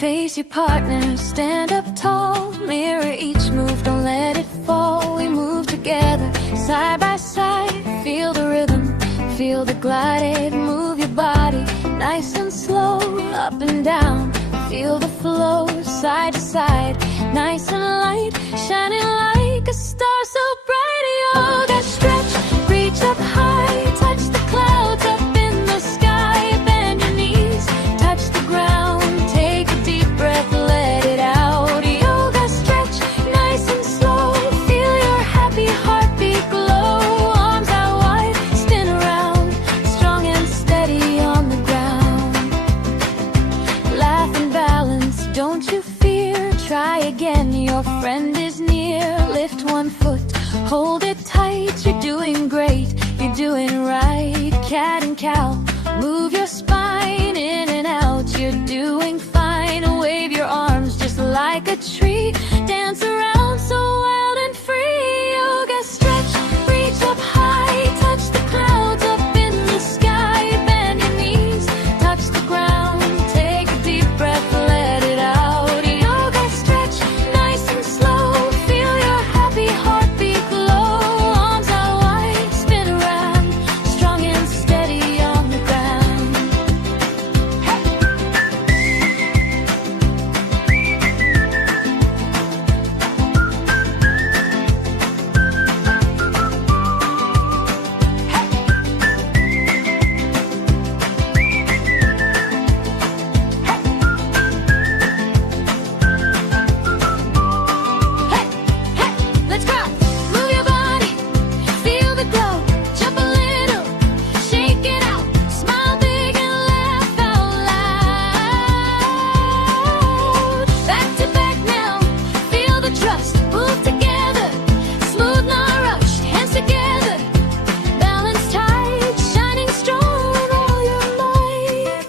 Face your partner, stand up tall. Mirror each move, don't let it fall. We move together, side by side. Feel the rhythm, feel the glide. Move your body, nice and slow. Up and down, feel the flow. Side to side, nice and light. Shining like a star so bright. Yoga stretch, reach up high. Touch the clouds up in the sky. Bend your knees, touch the ground. Take a deep breath, let it out. Yoga stretch, nice and slow. Feel your happy heartbeat glow. Arms out wide, spin around. Strong and steady on the ground. Laugh and balance, don't you fear. Try again, your friend is near. Lift one foot, hold it tight. You're doing great, you're doing right. Cat and cow, move your spine in and out. You're doing fine. Wave your arms just like a tree. Dance around so wild and free. Yoga stretch, reach up high. Touch the clouds up in the sky. Bend your knees, touch the ground. Take a deep breath, let it out. Yoga stretch, nice and slow. Feel your happy heartbeat glow. Arms out wide, spin around. Strong and steady on the ground. Let's go! Move your body, feel the glow. Jump a little, shake it out. Smile big and laugh out loud. Back to back now, feel the trust. Move together, smooth, not rushed. Hands together, balance tight. Shining strong with all your might.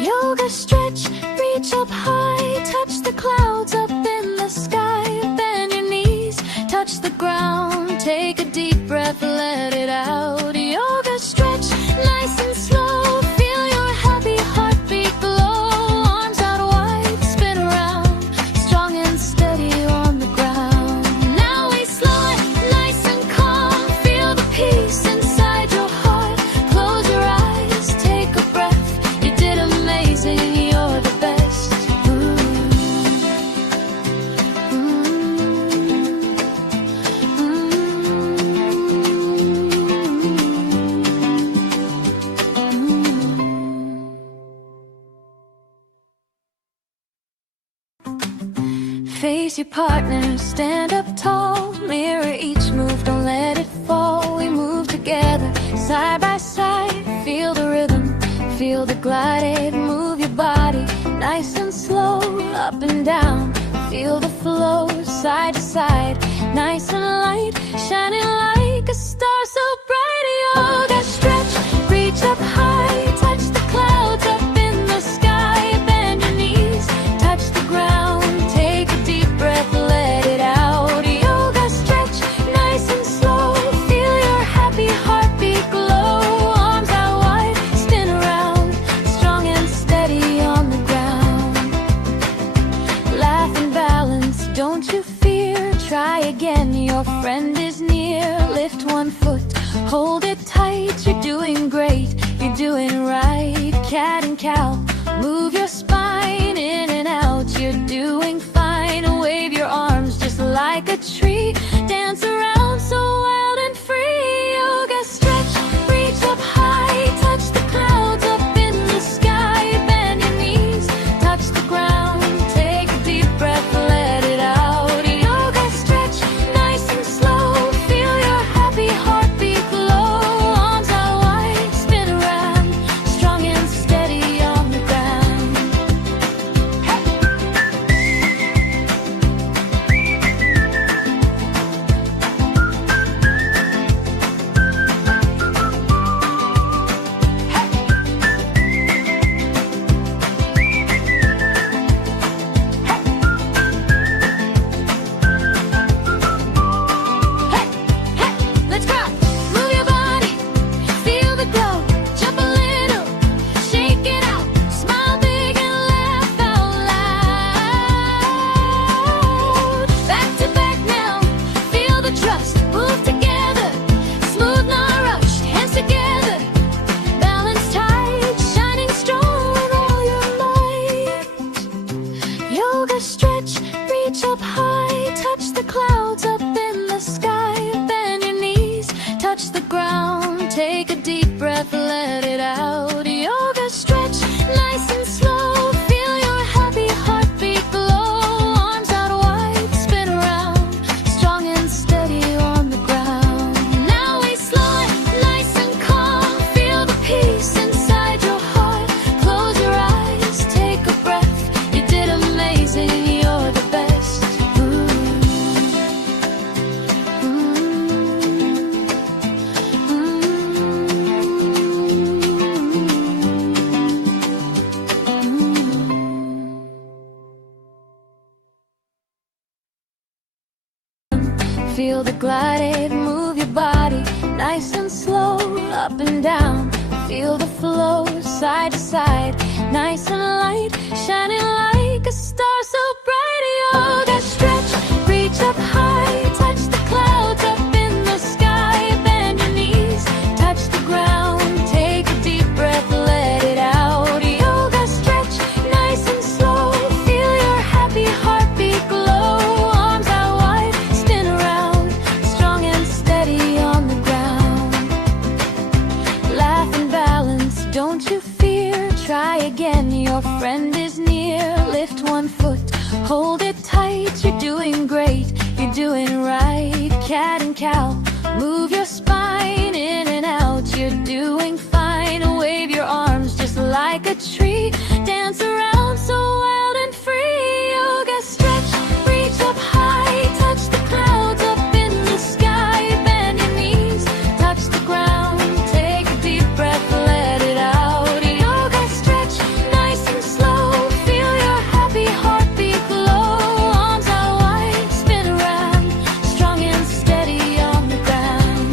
Yoga stretch, reach up high. Touch the clouds up in the sky. Bend your knees, touch the ground. Take a deep breath, let it out. Yoga stretch, nice and slow. Feel your happy heartbeat glow. Arms out wide, spin around. Strong and steady on the ground. Now we slow it, nice and calm. Feel the peace inside your heart. Close your eyes, take a breath. You did amazing, you're the best. Face your partner, stand up tall. Mirror each move, don't let it fall. We move together, side by side. Feel the rhythm, feel the glide. Move your body, nice and slow. Up and down, feel the flow. Side to side, nice and light. Shining like a star so bright. Yoga stretch, reach up high. Touch the clouds up in the sky. Bend your knees, touch the ground. Take a deep breath, let it out. Yoga stretch, nice and slow. Feel your happy heartbeat glow. Arms out wide, spin around. Strong and steady on the ground. Laugh and balance, don't you fear. Try again, your friend is near. Lift one foot, breath, let it out. Yoga stretch, nice and slow. Feel your happy heartbeat glow. Arms out wide, spin around, strong and steady on the ground. Now we slow it, nice and calm. Feel the peace inside your heart. Close your eyes, take a breath. You did amazing, you're the best. Feel the glide, move your body nice and slow, up and down. Feel the flow, side to side, nice and light, shining like a star so bright. Yoga stretch, reach up high, touch the clouds up in the sky. Bend your knees, touch the ground, take a deep breath, let it out. Yoga stretch, nice and slow. Feel your happy heartbeat glow. Arms out wide, spin around, strong and steady on the ground. Laugh and balance, don't you fear. Try again, your friend is near. Lift one foot, hold it tight. You're doing great, you're doing right. Cat and cow, move your spine in and out. You're doing fine. Wave your arms just like a tree. Dance around so wild and free. Yoga stretch, reach up high, touch the clouds up in the sky. Bend your knees, touch the ground, take a deep breath, let it out. Yoga stretch, nice and slow. Feel your happy heartbeat glow. Arms out wide, spin around, strong and steady on the ground.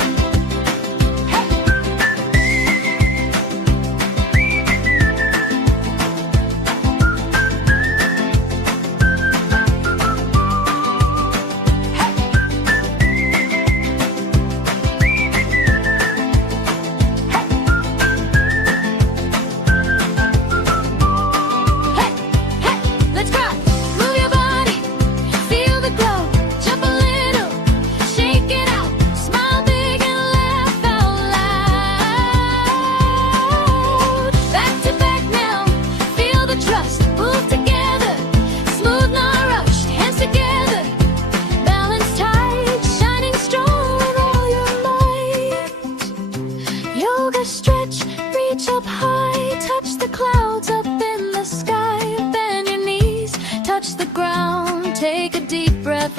Let's rock! Move your body, feel the glow. Jump a little, shake it out. Smile big and laugh out loud. Back to back now, feel the trust. Move together, smooth, not rushed. Hands together, balance tight, shining strong with all your might. Yoga stretch, reach up high, touch the clouds up in the sky. Bend your knees, touch the ground, take a deep breath.